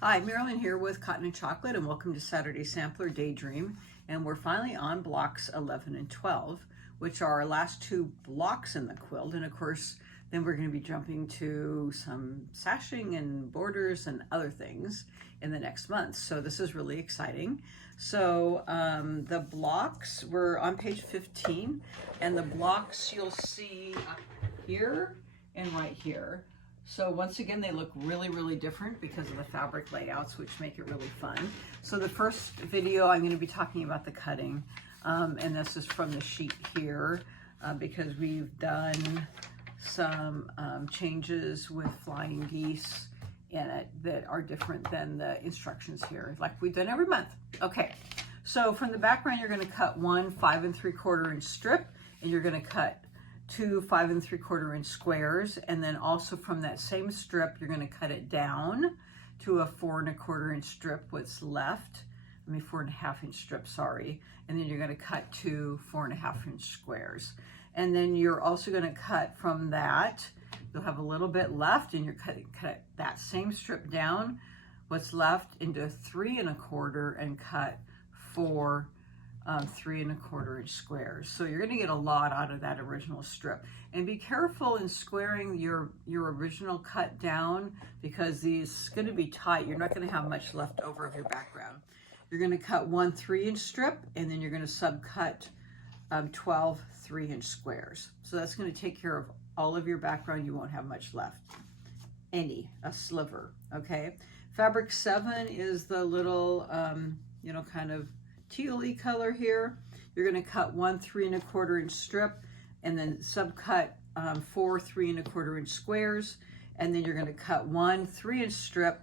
Hi, Marilyn here with Cotton and Chocolate, and welcome to Saturday Sampler Daydream. And we're finally on blocks 11 and 12, which are our last two blocks in the quilt. And of course, then we're going to be jumping to some sashing and borders and other things in the next month. So this is really exciting. So the blocks, we're on page 15, and the blocks you'll see up here and right here. So once again, they look really, really different because of the fabric layouts, which make it really fun. So the first video, I'm going to be talking about the cutting. And this is from the sheet here because we've done some changes with flying geese in it that are different than the instructions here, like we've done every month. Okay, so from the background, you're going to cut one 5 3/4 inch strip, and you're going to cut two 5 3/4 inch squares, and then also from that same strip you're going to cut it down to a 4 1/4 inch strip what's left. 4 1/2 inch strip, sorry, and then you're going to cut two 4 1/2 inch squares, and then you're also going to cut from that. You'll have a little bit left, and you're cut that same strip down what's left into 3 1/4 and cut four 3 1/4 inch squares. So you're going to get a lot out of that original strip. And be careful in squaring your original cut down because these are going to be tight. You're not going to have much left over of your background. You're going to cut one 3 inch strip, and then you're going to subcut 12 3 inch squares. So that's going to take care of all of your background. You won't have much left. A sliver, okay? Fabric 7 is the little, kind of teal-y color here. You're going to cut one 3 1/4 inch strip and then subcut four 3 1/4 inch squares, and then you're going to cut one 3 inch strip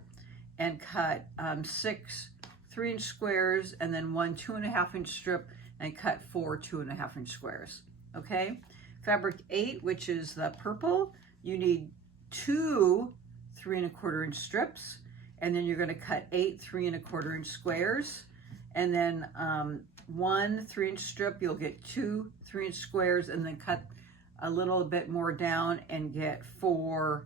and cut six 3 inch squares, and then one 2 1/2 inch strip and cut four 2 1/2 inch squares. Okay, fabric 8, which is the purple, you need two 3 1/4 inch strips, and then you're going to cut eight 3 1/4 inch squares, and then one 3 inch strip, you'll get two 3 inch squares, and then cut a little bit more down and get four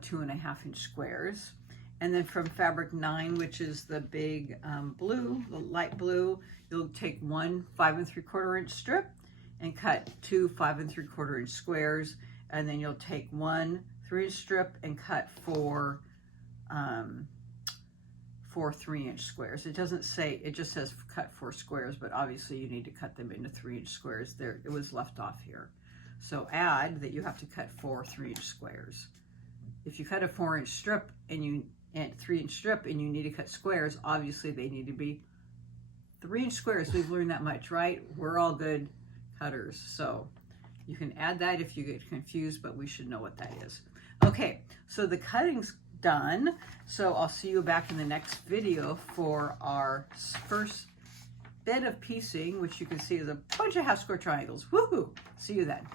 2 1/2 inch squares. And then from fabric 9, which is the big blue, the light blue, you'll take one 5 3/4 inch strip and cut two 5 3/4 inch squares, and then you'll take one 3 inch strip and cut four 3 inch squares. It doesn't say, it just says cut 4 squares, but obviously you need to cut them into 3 inch squares. There, it was left off here. So add that you have to cut four 3 inch squares. If you cut a 4 inch strip and 3 inch strip and you need to cut squares, obviously they need to be 3 inch squares. We've learned that much, right? We're all good cutters. So you can add that if you get confused, but we should know what that is. Okay, so the cutting's done. So I'll see you back in the next video for our first bit of piecing, which you can see is a bunch of half square triangles. Woohoo! See you then.